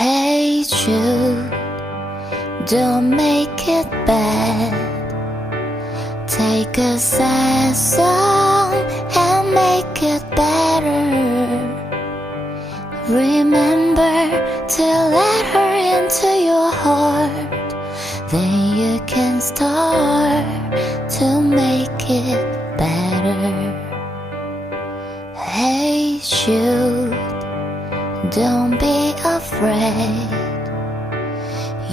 Hey Jude, don't make it bad. Take a sad song and make it better. Remember to let her into your heart. Then you can start to make it better. Hey Jude, don't be afraid.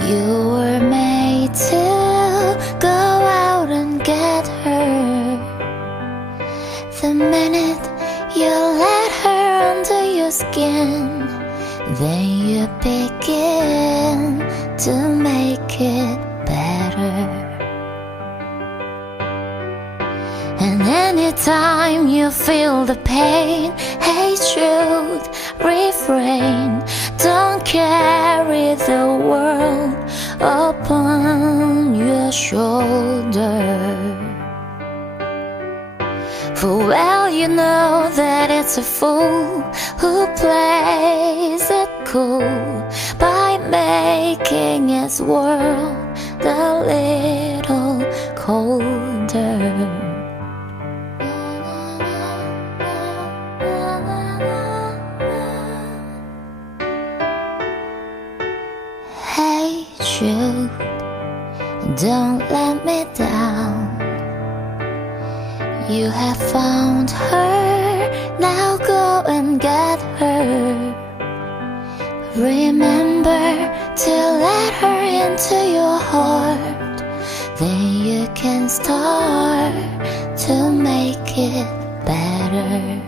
You were made to go out and get her. The minute you let her under your skin, then you begin to make it better. And anytime you feel the pain, hey Jude, refrain. Don't carry the world upon your shoulder. For well you know that it's a fool who plays it cool by making his world a little colder. Hey Jude, don't let me down. You have found her, now go and get her. Remember to let her into your heart. Then you can start to make it better.